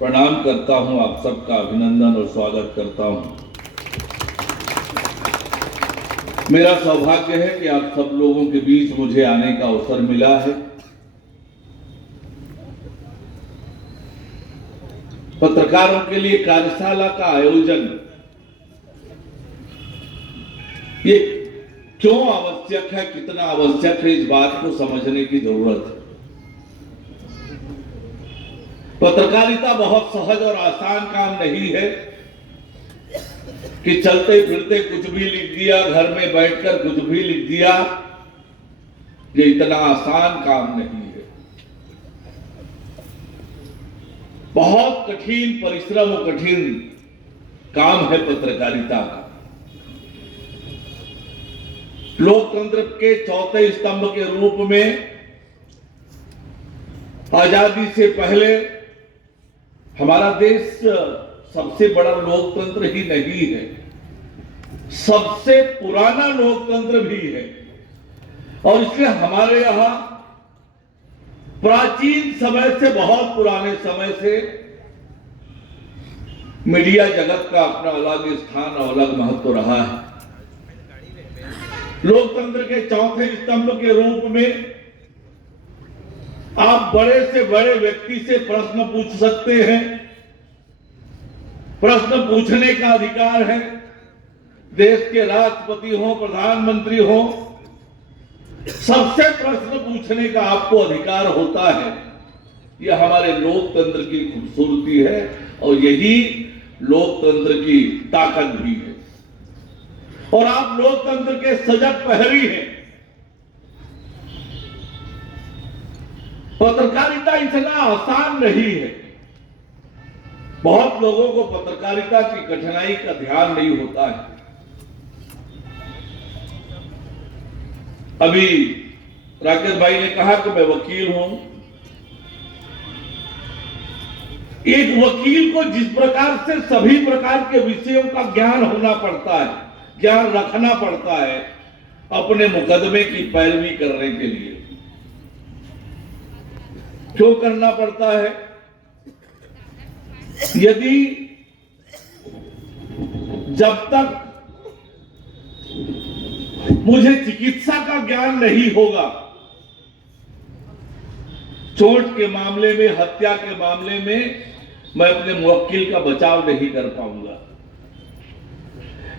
प्रणाम करता हूं, आप सबका अभिनंदन और स्वागत करता हूं। मेरा सौभाग्य है कि आप सब लोगों के बीच मुझे आने का अवसर मिला है। पत्रकारों के लिए कार्यशाला का आयोजन ये क्यों आवश्यक है, कितना आवश्यक है, इस बात को समझने की जरूरत है। पत्रकारिता बहुत सहज और आसान काम नहीं है कि चलते फिरते कुछ भी लिख दिया, घर में बैठकर कुछ भी लिख दिया। ये इतना आसान काम नहीं है। बहुत कठिन परिश्रम और कठिन काम है पत्रकारिता का। लोकतंत्र के चौथे स्तंभ के रूप में आजादी से पहले हमारा देश सबसे बड़ा लोकतंत्र ही नहीं है, सबसे पुराना लोकतंत्र भी है। और इसलिए हमारे यहां प्राचीन समय से, बहुत पुराने समय से मीडिया जगत का अपना अलग स्थान और अलग महत्व रहा है। लोकतंत्र के चौथे स्तंभ के रूप में आप बड़े से बड़े व्यक्ति से प्रश्न पूछ सकते हैं, प्रश्न पूछने का अधिकार है। देश के राष्ट्रपति हो, प्रधानमंत्री हो, सबसे प्रश्न पूछने का आपको अधिकार होता है। यह हमारे लोकतंत्र की खूबसूरती है और यही लोकतंत्र की ताकत भी है। और आप लोकतंत्र के सजग प्रहरी हैं। पत्रकारिता इतना आसान नहीं है। बहुत लोगों को पत्रकारिता की कठिनाई का ध्यान नहीं होता है। अभी राकेश भाई ने कहा कि मैं वकील हूं। एक वकील को जिस प्रकार से सभी प्रकार के विषयों का ज्ञान होना पड़ता है, ज्ञान रखना पड़ता है अपने मुकदमे की पैरवी करने के लिए। क्यों करना पड़ता है? यदि जब तक मुझे चिकित्सा का ज्ञान नहीं होगा, चोट के मामले में, हत्या के मामले में मैं अपने मुवक्किल का बचाव नहीं कर पाऊंगा।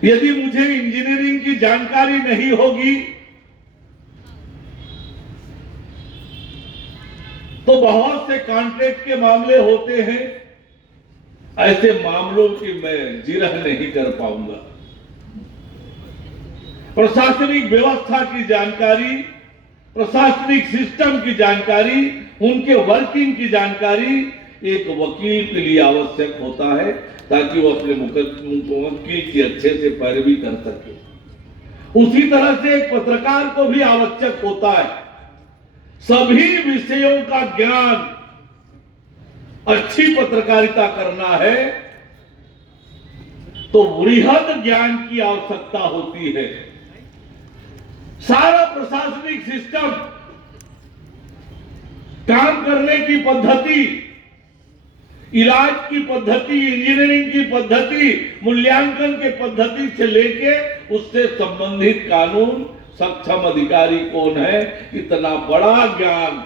यदि मुझे इंजीनियरिंग की जानकारी नहीं होगी तो बहुत से कॉन्ट्रैक्ट के मामले होते हैं, ऐसे मामलों की मैं जिरह नहीं कर पाऊंगा। प्रशासनिक व्यवस्था की जानकारी, प्रशासनिक सिस्टम की जानकारी, उनके वर्किंग की जानकारी एक वकील के लिए आवश्यक होता है ताकि वो अपने मुवक्किल की अच्छे से पैरवी कर सके। उसी तरह से एक पत्रकार को भी आवश्यक होता है। सभी विषयों का ज्ञान, अच्छी पत्रकारिता करना है तो वृहद ज्ञान की आवश्यकता होती है। सारा प्रशासनिक सिस्टम, काम करने की पद्धति, इलाज की पद्धति, इंजीनियरिंग की पद्धति, मूल्यांकन के पद्धति से लेके उससे संबंधित कानून, सक्षम अधिकारी कौन है, इतना बड़ा ज्ञान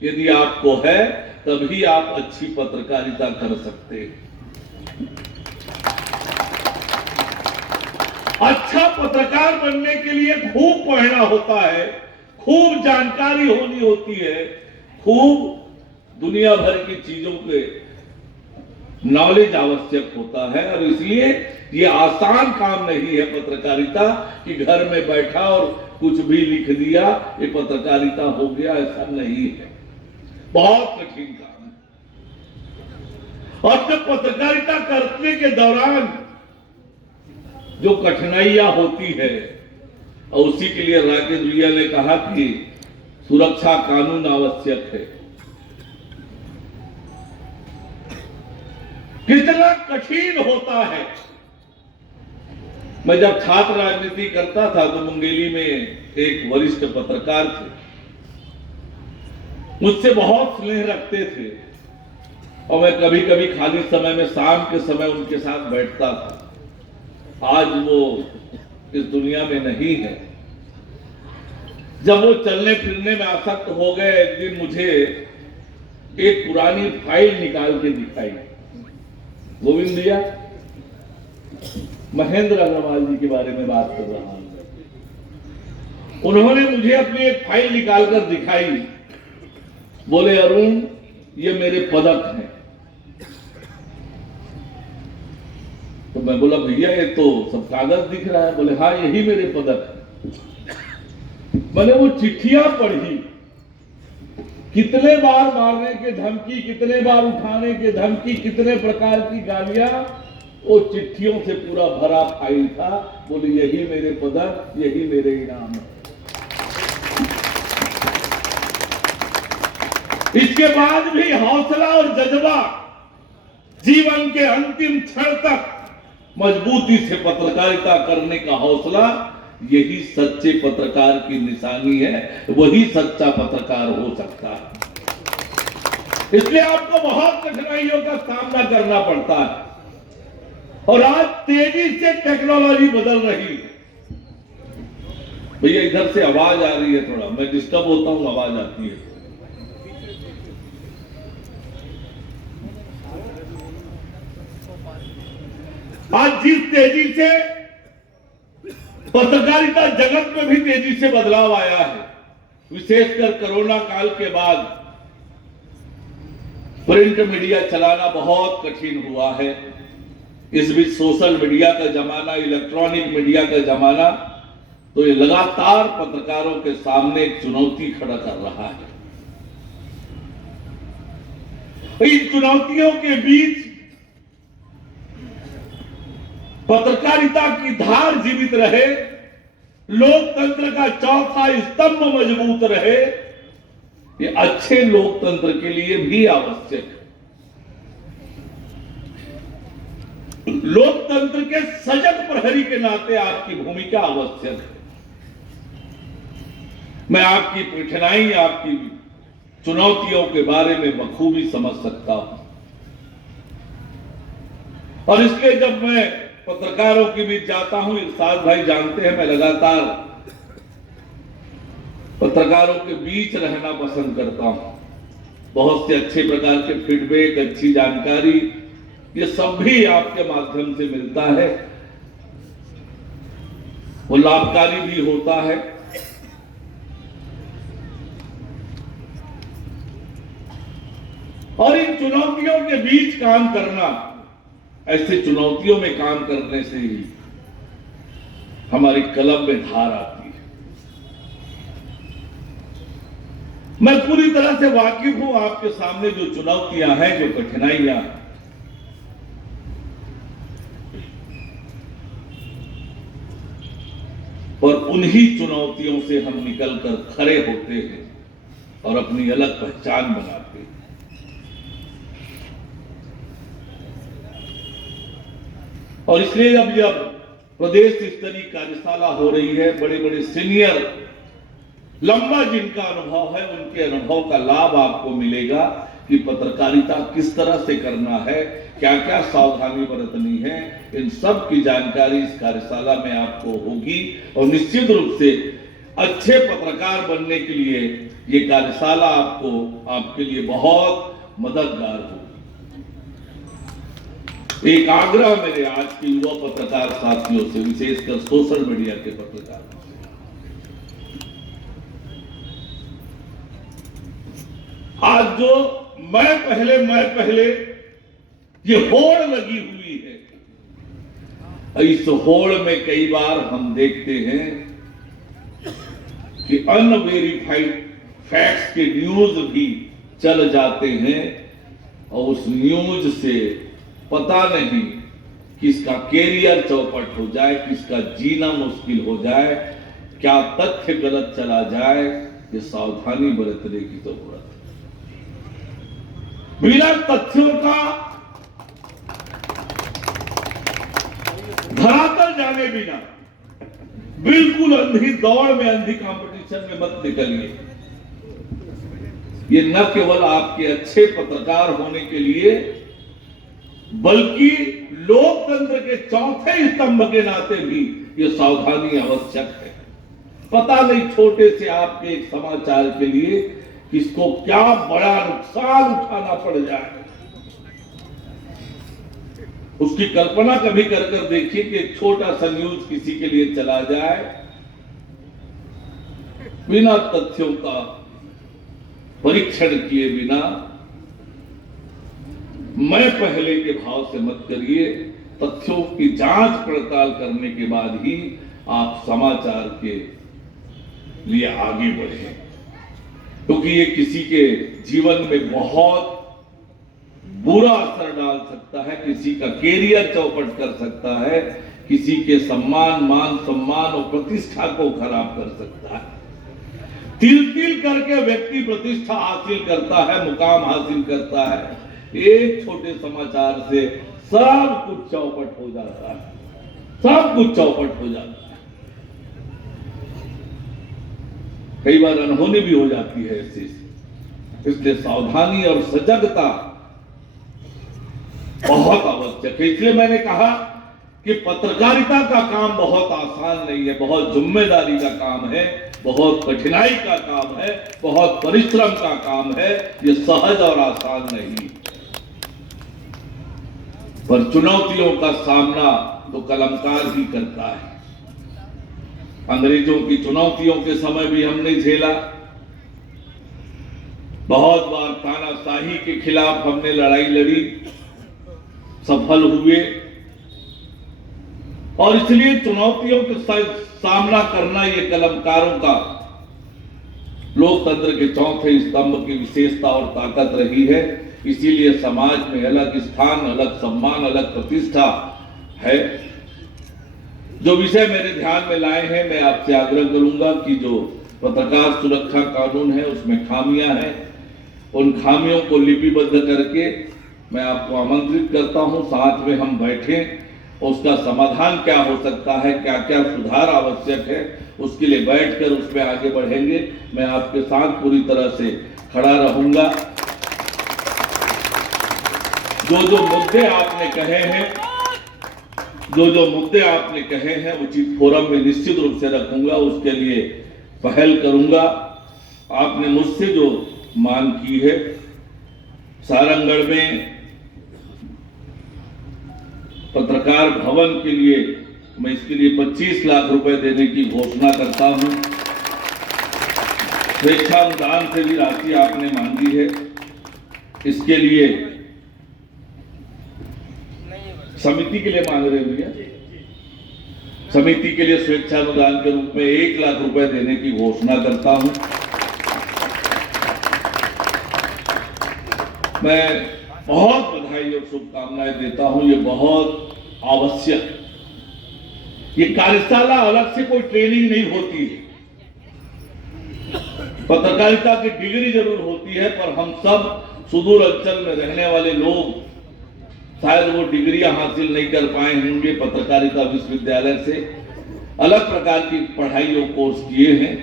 यदि आपको है तभी आप अच्छी पत्रकारिता कर सकते हैं। अच्छा पत्रकार बनने के लिए खूब पढ़ना होता है, खूब जानकारी होनी होती है, खूब दुनिया भर की चीजों के नॉलेज आवश्यक होता है। और इसलिए ये आसान काम नहीं है पत्रकारिता कि घर में बैठा और कुछ भी लिख दिया ये पत्रकारिता हो गया, ऐसा नहीं है। बहुत कठिन काम है। और जब पत्रकारिता करने के दौरान जो कठिनाइयां होती है, और उसी के लिए राकेश भैया ने कहा कि सुरक्षा कानून आवश्यक है। कितना कठिन होता है। मैं जब छात्र राजनीति करता था तो मुंगेली में एक वरिष्ठ पत्रकार थे, मुझसे बहुत स्नेह रखते थे। और मैं कभी कभी खाली समय में शाम के समय उनके साथ बैठता था। आज वो इस दुनिया में नहीं है। जब वो चलने फिरने में आसक्त हो गए, एक दिन मुझे एक पुरानी फाइल निकाल के दिखाई। गोविंद भैया, महेंद्र अग्रवाल जी के बारे में बात कर रहा हूं। उन्होंने मुझे अपनी एक फाइल निकालकर दिखाई। बोले, अरुण, ये मेरे पदक हैं। तो मैं बोला, भैया ये तो सब कागज दिख रहा है। बोले, हाँ, यही मेरे पदक है। मैंने वो चिट्ठियां पढ़ी, कितने बार मारने के धमकी, कितने बार उठाने के धमकी, कितने प्रकार की गालियां, वो चिट्ठियों से पूरा भरा फाइल था। बोले, यही मेरे पदक, यही मेरे इनाम है। इसके बाद भी हौसला और जज्बा, जीवन के अंतिम क्षण तक मजबूती से पत्रकारिता करने का हौसला, यही सच्चे पत्रकार की निशानी है। वही सच्चा पत्रकार हो सकता है। इसलिए आपको बहुत कठिनाइयों का सामना करना पड़ता है। और आज तेजी से टेक्नोलॉजी बदल रही है। भैया, इधर से आवाज आ रही है, थोड़ा मैं डिस्टर्ब होता हूं, आवाज आती है। आज जिस तेजी से पत्रकारिता जगत में भी तेजी से बदलाव आया है, विशेषकर कोरोना काल के बाद प्रिंट मीडिया चलाना बहुत कठिन हुआ है। इस बीच सोशल मीडिया का जमाना, इलेक्ट्रॉनिक मीडिया का जमाना, तो ये लगातार पत्रकारों के सामने एक चुनौती खड़ा कर रहा है। इन चुनौतियों के बीच पत्रकारिता की धार जीवित रहे, लोकतंत्र का चौथा स्तंभ मजबूत रहे, ये अच्छे लोकतंत्र के लिए भी आवश्यक है। लोकतंत्र के सजग प्रहरी के नाते आपकी भूमिका आवश्यक है। मैं आपकी कठिनाई, आपकी चुनौतियों के बारे में बखूबी समझ सकता हूं। और इसलिए जब मैं पत्रकारों के बीच जाता हूं, इरशाद भाई जानते हैं, मैं लगातार पत्रकारों के बीच रहना पसंद करता हूं। बहुत से अच्छे प्रकार के फीडबैक, अच्छी जानकारी, ये सब भी आपके माध्यम से मिलता है। वो लाभकारी भी होता है। और इन चुनौतियों के बीच काम करना, ऐसे चुनौतियों में काम करने से ही हमारी कलम में धार आती है। मैं पूरी तरह से वाकिफ हूं आपके सामने जो चुनौतियां हैं, जो कठिनाइयां हैं। और उन्हीं चुनौतियों से हम निकलकर खड़े होते हैं और अपनी अलग पहचान बनाते हैं। और इसलिए अब जब प्रदेश स्तरीय कार्यशाला हो रही है, बड़े बड़े सीनियर, लंबा जिनका अनुभव है, उनके अनुभव का लाभ आपको मिलेगा कि पत्रकारिता किस तरह से करना है, क्या क्या सावधानी बरतनी है। इन सब की जानकारी इस कार्यशाला में आपको होगी। और निश्चित रूप से अच्छे पत्रकार बनने के लिए ये कार्यशाला आपके लिए बहुत मददगार होगी। एक आग्रह मेरे आज के युवा पत्रकार साथियों से, विशेषकर सोशल मीडिया के पत्रकारों से, आज जो मैं पहले ये होड़ लगी हुई है, इस होड़ में कई बार हम देखते हैं कि अनवेरिफाइड फैक्ट्स के न्यूज भी चल जाते हैं और उस न्यूज से पता नहीं किसका कैरियर चौपट हो जाए, किसका जीना मुश्किल हो जाए, क्या तथ्य गलत चला जाए। ये सावधानी बरतने की जरूरत है। बिना तथ्यों का धरातल जाने बिना बिल्कुल अंधी दौड़ में, अंधी कंपटीशन में मत निकलिए। ये न केवल आपके अच्छे पत्रकार होने के लिए बल्कि लोकतंत्र के चौथे स्तंभ के नाते भी ये सावधानी आवश्यक है। पता नहीं छोटे से आपके एक समाचार के लिए किसको क्या बड़ा नुकसान उठाना पड़ जाए। उसकी कल्पना कभी कर कर देखिए कि एक छोटा सा न्यूज किसी के लिए चला जाए, बिना तथ्यों का परीक्षण किए बिना, मैं पहले के भाव से मत करिए, तथ्यों की जांच पड़ताल करने के बाद ही आप समाचार के लिए आगे बढ़े, क्योंकि ये किसी के जीवन में बहुत बुरा असर डाल सकता है, किसी का कैरियर चौपट कर सकता है, किसी के सम्मान, मान सम्मान और प्रतिष्ठा को खराब कर सकता है। तिल तिल करके व्यक्ति प्रतिष्ठा हासिल करता है, मुकाम हासिल करता है, एक छोटे समाचार से सब कुछ चौपट हो जाता है, सब कुछ चौपट हो जाता है। कई बार अनहोनी भी हो जाती है इस चीज। इसलिए सावधानी और सजगता बहुत आवश्यक है। इसलिए मैंने कहा कि पत्रकारिता का काम बहुत आसान नहीं है, बहुत जिम्मेदारी का काम है, बहुत कठिनाई का काम है, बहुत परिश्रम का काम है। ये सहज और आसान नहीं, पर चुनौतियों का सामना तो कलमकार ही करता है। अंग्रेजों की चुनौतियों के समय भी हमने झेला, बहुत बार तानाशाही के खिलाफ हमने लड़ाई लड़ी, सफल हुए, और इसलिए चुनौतियों के सामना करना ये कलमकारों का लोकतंत्र के चौथे स्तंभ की विशेषता और ताकत रही है। इसीलिए समाज में अलग स्थान, अलग सम्मान, अलग प्रतिष्ठा है। जो विषय मेरे ध्यान में लाए हैं, मैं आपसे आग्रह करूंगा कि जो पत्रकार सुरक्षा कानून है उसमें खामियां हैं, उन खामियों को लिपिबद्ध करके मैं आपको आमंत्रित करता हूं, साथ में हम बैठें, उसका समाधान क्या हो सकता है, क्या क्या सुधार आवश्यक है, उसके लिए बैठकर उसमें आगे बढ़ेंगे। मैं आपके साथ पूरी तरह से खड़ा रहूंगा। जो मुद्दे आपने कहे हैं, जो मुद्दे आपने कहे हैं उचित फोरम में निश्चित रूप से रखूंगा, उसके लिए पहल करूंगा। आपने मुझसे जो मांग की है, सारंगढ़ में पत्रकार भवन के लिए मैं इसके लिए 25 लाख रुपए देने की घोषणा करता हूं। स्वेच्छानुदान से भी राशि आपने मांगी है, इसके लिए समिति के लिए मांग रहे हैं भैया, समिति के लिए स्वेच्छानुदान के रूप में 1 लाख रुपए देने की घोषणा करता हूं। मैं बहुत बधाई और शुभकामनाएं देता हूं, ये बहुत आवश्यक। ये कार्यशाला अलग से कोई ट्रेनिंग नहीं होती है, पत्रकारिता की डिग्री जरूर होती है, पर हम सब सुदूर अंचल में रहने वाले लोग शायद वो डिग्रियां हासिल नहीं कर पाए होंगे। पत्रकारिता विश्वविद्यालय से अलग प्रकार की पढ़ाई और कोर्स किए हैं,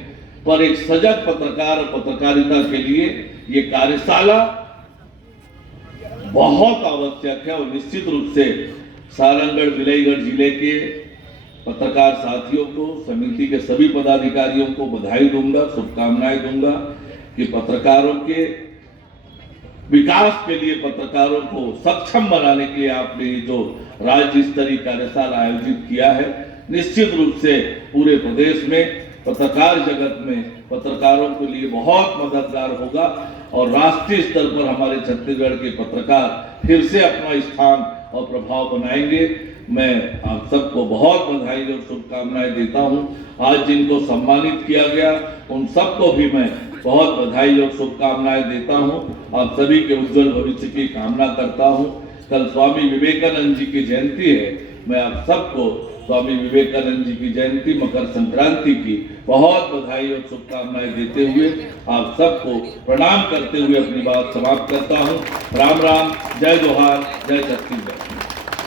पर एक सजग पत्रकार और पत्रकारिता के लिए ये कार्यशाला बहुत आवश्यक है। और निश्चित रूप से सारंगढ़ विलयगढ़ जिले के पत्रकार साथियों को, समिति के सभी पदाधिकारियों को बधाई दूंगा, शुभकामनाएं दूंगा कि पत्रकारों के विकास के लिए, पत्रकारों को सक्षम बनाने के लिए आपने जो राज्य स्तरीय कार्यशाला आयोजित किया है, निश्चित रूप से पूरे प्रदेश में पत्रकार जगत में पत्रकारों के लिए बहुत मददगार होगा और राष्ट्रीय स्तर पर हमारे छत्तीसगढ़ के पत्रकार फिर से अपना स्थान और प्रभाव बनाएंगे। मैं आप सबको बहुत बधाई और शुभकामनाएं देता हूं। आज जिनको सम्मानित किया गया उन सबको भी मैं बहुत बधाई और शुभकामनाएं देता हूं। आप सभी के उज्जवल भविष्य की कामना करता हूं। कल स्वामी विवेकानंद जी की जयंती है। मैं आप सबको स्वामी विवेकानंद जी की जयंती, मकर संक्रांति की बहुत बधाई और शुभकामनाएं देते हुए आप सबको प्रणाम करते हुए अपनी बात समाप्त करता हूं। राम राम, जय जोहार, जय छत्तीसगढ़।